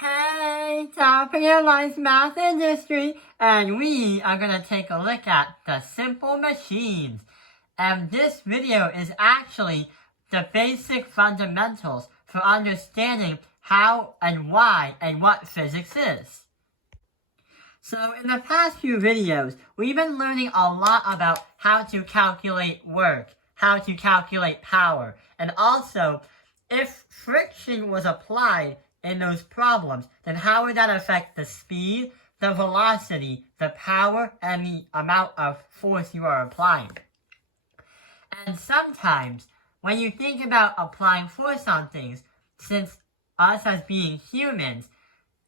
Hey, Top of your Life's Math Industry, and we are going to take a look at the simple machines. And this video is actually the basic fundamentals for understanding how and why and what physics is. So in the past few videos, we've been learning a lot about how to calculate work, how to calculate power, and also if friction was applied in those problems, then how would that affect the speed, the velocity, the power, and the amount of force you are applying? And sometimes, when you think about applying force on things, since us as being humans,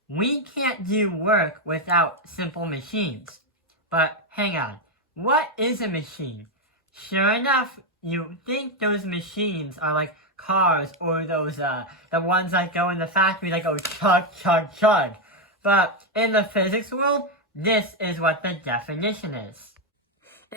we can't do work without simple machines. But hang on, what is a machine? Sure enough, you think those machines are like cars or those the ones that go in the factory that go chug chug chug. But in the physics world, this is what the definition is.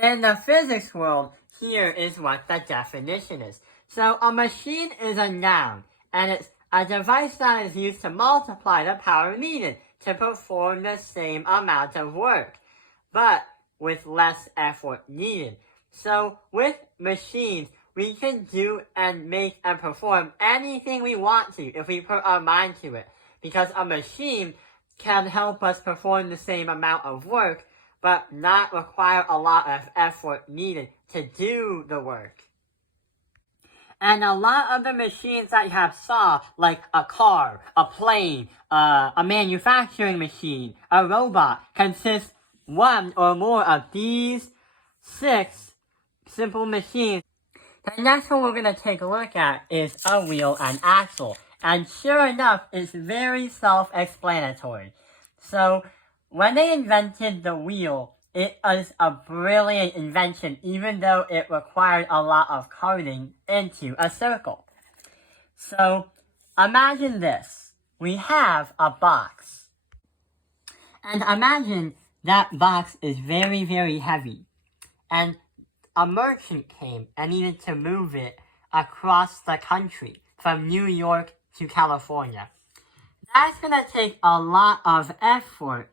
In the physics world, here is what the definition is. So a machine is a noun, and it's a device that is used to multiply the power needed to perform the same amount of work, but with less effort needed. So with machines, we can do and make and perform anything we want to if we put our mind to it, because a machine can help us perform the same amount of work, but not require a lot of effort needed to do the work. And a lot of the machines that you have saw, like a car, a plane, a manufacturing machine, a robot, consist one or more of these 6 simple machines. The next one we're going to take a look at is a wheel and axle. And sure enough, it's very self-explanatory. So, when they invented the wheel, it was a brilliant invention, even though it required a lot of cutting into a circle. So, imagine this. We have a box. And imagine that box is very, very heavy. And a merchant came and needed to move it across the country from New York to California. That's going to take a lot of effort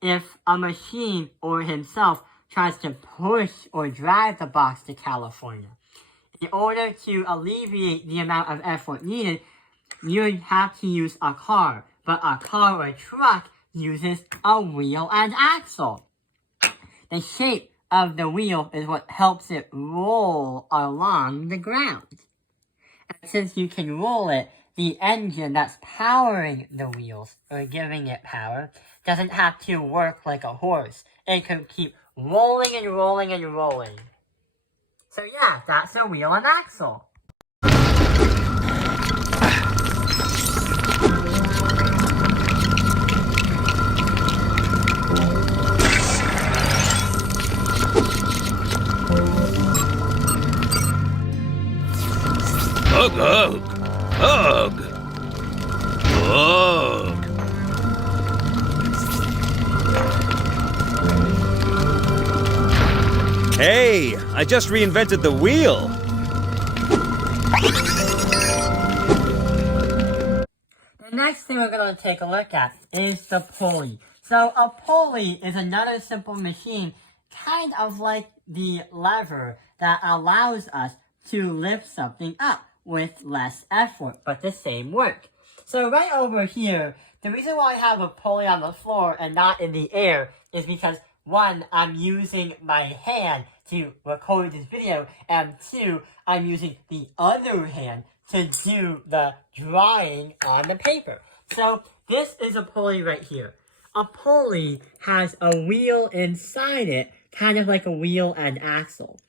if a machine or himself tries to push or drive the box to California. In order to alleviate the amount of effort needed, you would have to use a car, but a car or a truck uses a wheel and axle. The shape of the wheel is what helps it roll along the ground. And since you can roll it, the engine that's powering the wheels, or giving it power, doesn't have to work like a horse. It can keep rolling and rolling and rolling. So yeah, that's a wheel and axle. Ugh, ugh, ugh, ugh. Hey, I just reinvented the wheel. The next thing we're going to take a look at is the pulley. So a pulley is another simple machine, kind of like the lever that allows us to lift something up with less effort, but the same work. So right over here, the reason why I have a pulley on the floor and not in the air is because 1, I'm using my hand to record this video, and 2, I'm using the other hand to do the drawing on the paper. So this is a pulley right here. A pulley has a wheel inside it, kind of like a wheel and axle.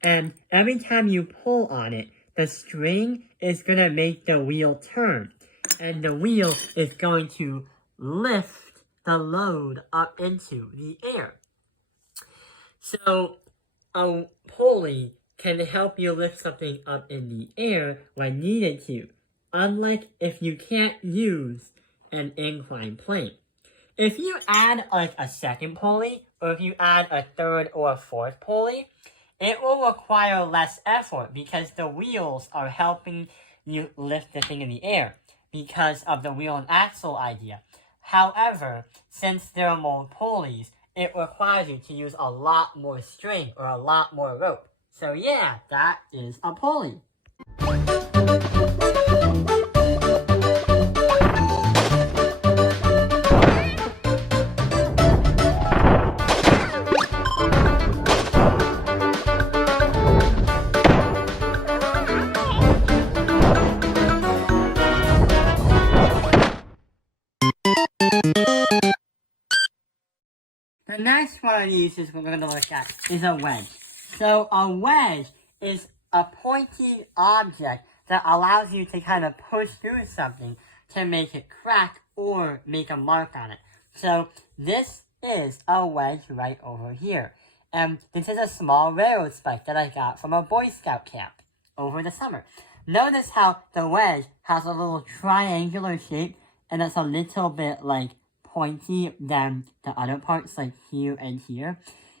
And every time you pull on it, the string is going to make the wheel turn. And the wheel is going to lift the load up into the air. So, a pulley can help you lift something up in the air when needed to, unlike if you can't use an inclined plane. If you add like a second pulley, or if you add a third or a fourth pulley, it will require less effort because the wheels are helping you lift the thing in the air. because of the wheel and axle idea. However, since there are more pulleys, it requires you to use a lot more string or a lot more rope. So yeah, that is a pulley. The next one of these is what we're going to look at is a wedge. So a wedge is a pointy object that allows you to kind of push through something to make it crack or make a mark on it. So this is a wedge right over here. And this is a small railroad spike that I got from a Boy Scout camp over the summer. Notice how the wedge has a little triangular shape and it's a little bit like pointy than the other parts like here and here.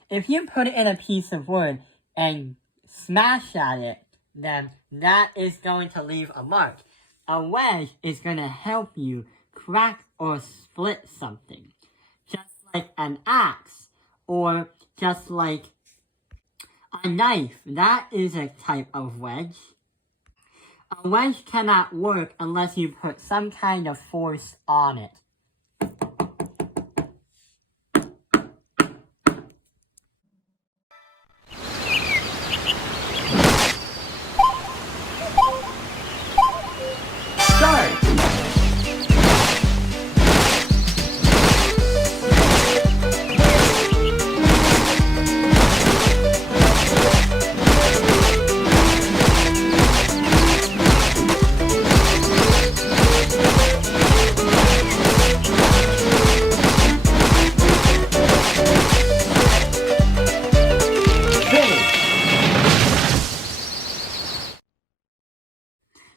If you put it in a piece of wood and smash at it, then that is going to leave a mark. A wedge is going to help you crack or split something. Just like an axe or just like a knife. That is a type of wedge. A wedge cannot work unless you put some kind of force on it.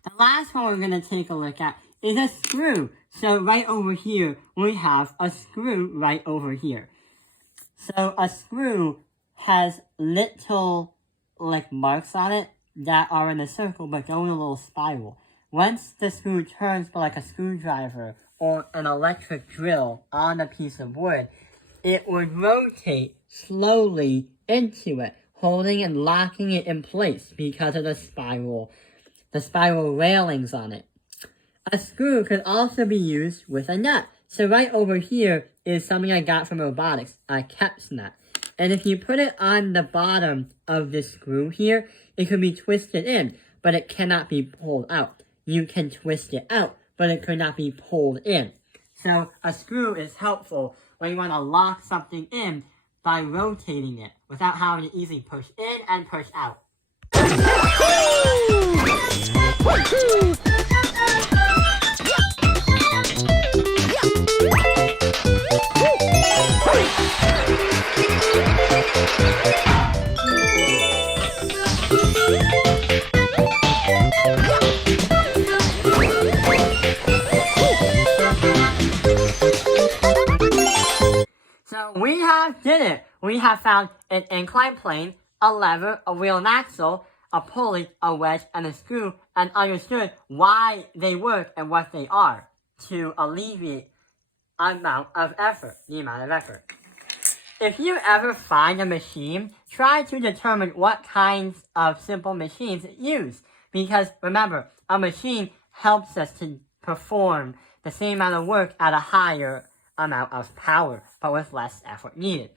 The last one we're going to take a look at is a screw. So right over here, we have a screw right over here. So a screw has little like marks on it that are in a circle but go in a little spiral. Once the screw turns like a screwdriver or an electric drill on a piece of wood, it would rotate slowly into it, holding and locking it in place because of the spiral railings on it. A screw could also be used with a nut. So right over here is something I got from robotics, a Kep's nut. And if you put it on the bottom of this screw here, it can be twisted in, but it cannot be pulled out. You can twist it out, but it could not be pulled in. So a screw is helpful when you want to lock something in by rotating it without having to easily push in and push out. So we did it. We have found an inclined plane, a lever, a wheel and axle, a pulley, a wedge, and a screw, and understood why they work and what they are to alleviate the amount of effort. If you ever find a machine, try to determine what kinds of simple machines it uses. Because remember, a machine helps us to perform the same amount of work at a higher amount of power, but with less effort needed.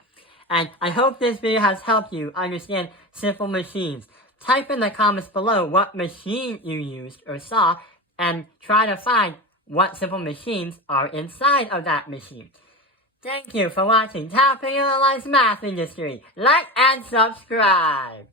And I hope this video has helped you understand simple machines. Type in the comments below what machine you used or saw, and try to find what simple machines are inside of that machine. Thank you for watching Tapping Analyze Math Industry. Like and subscribe.